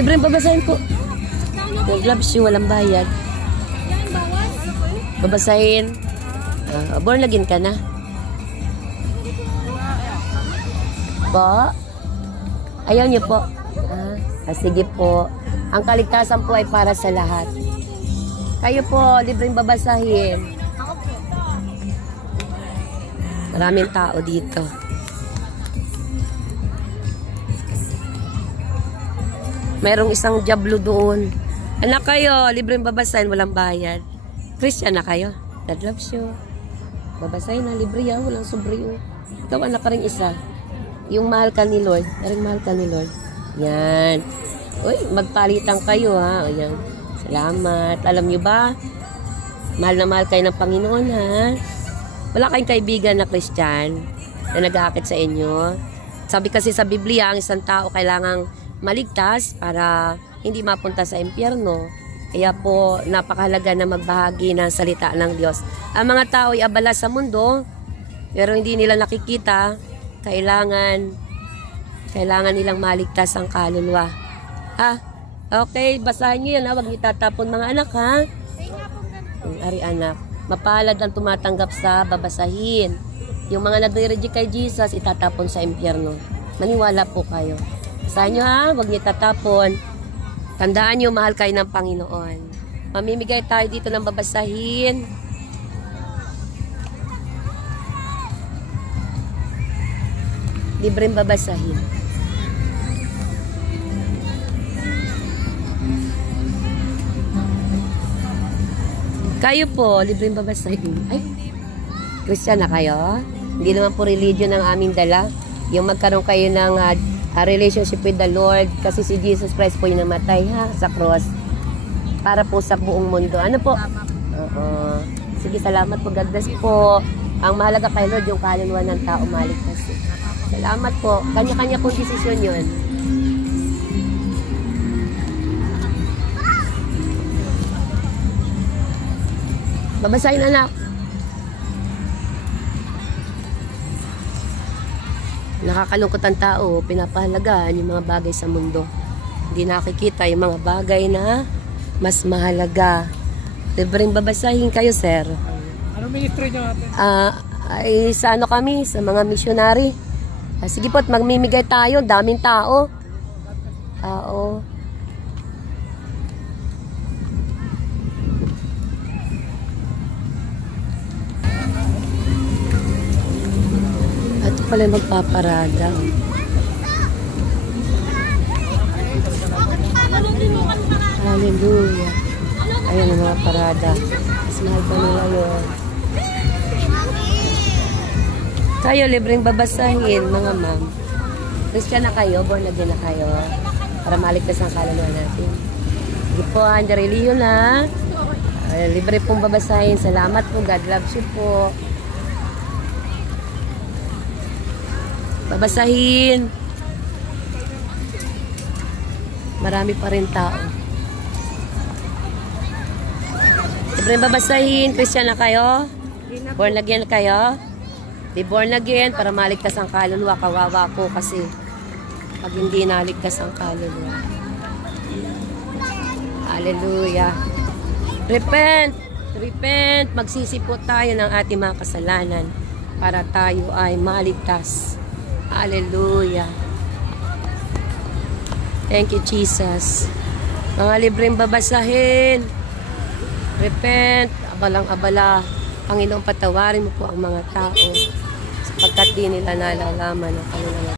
Libreng babasahin po. God loves you, walang bayad. Babasahin. Born again ka na? Po? Ayaw niyo po? Sige po. Ang kaligtasan po ay para sa lahat. Kayo po, libreng babasahin. Maraming tao dito. Mayroong isang jablo doon. Anak kayo, libreng babasahin, walang bayad. Christian na kayo. God loves you. Babasahin na, libre yan, walang sobre. Ikaw anak ka rin isa. Yung mahal ka ni Lord. Naring mahal ka ni Lord. Yan. Uy, magpalitan kayo ha. Ayan. Salamat. Alam nyo ba? Mahal na mahal kayo ng Panginoon ha. Wala kayong kaibigan na Christian na nag-aakit sa inyo. Sabi kasi sa Biblia, ang isang tao kailangang maligtas para hindi mapunta sa impyerno. Kaya po, napakahalaga na magbahagi ng salita ng Diyos. Ang mga tao ay abala sa mundo, pero hindi nila nakikita, kailangan nilang maligtas ang kaluluwa. Okay, basahin nyo yan ha. Huwag niyo tatapon mga anak ha. Ari anak, mapalad ang tumatanggap sa babasahin. Yung mga nagre-reject kay Jesus, itatapon sa impyerno. Maniwala po kayo. Basahin nyo ha, huwag niyo tatapon. Tandaan nyo, mahal kayo ng Panginoon. Mamimigay tayo dito ng babasahin. Libreng babasahin. Kayo po, libreng babasahin. Ay, Christian na kayo? Hindi naman po religion ang aming dala. Yung magkaroon kayo ng relationship with the Lord. Kasi si Jesus Christ po yung namatay ha, sa cross. Para po sa buong mundo. Ano po? Oo. Sige, salamat po. God bless po. Ang mahalaga kay Lord, yung kaluluwa ng tao maligtas. Salamat po. Kanya-kanya pong desisyon yun. Babasahin anak. Nakakalungkot ang tao, pinapahalagaan yung mga bagay sa mundo. Hindi nakikita yung mga bagay na mas mahalaga. Libreng babasahin kayo, sir. Ano ministry nyo natin? Ay, sa ano kami? Sa mga missionary. Sige po, magmimigay tayo. Daming tao. Oo. At pala magpaparada. Hallelujah. Ayan ang mga parada. Mas mahal pa nila yun. Kayo, libreng babasahin, mga ma'am. Christian na kayo, born again na kayo. Para maligtas ang kaluluwa natin. Hindi po, hindi reliyon na. Libre pong babasahin. Salamat po. God loves you po. Babasahin. Marami pa rin tao. Libreng babasahin. Christian na kayo? Born again na kayo? Be born again para maligtas ang kaluluwa. Kawawa po kasi pag hindi naligtas ang kaluluwa. Hallelujah. Repent. Repent. Magsisi po tayo ng ating mga kasalanan para tayo ay maligtas. Hallelujah. Thank you, Jesus. Mga libreng babasahin. Repent. Abalang-abala. Panginoon, patawarin mo po ang mga tao sapagkat di nila nalalaman ang kanilang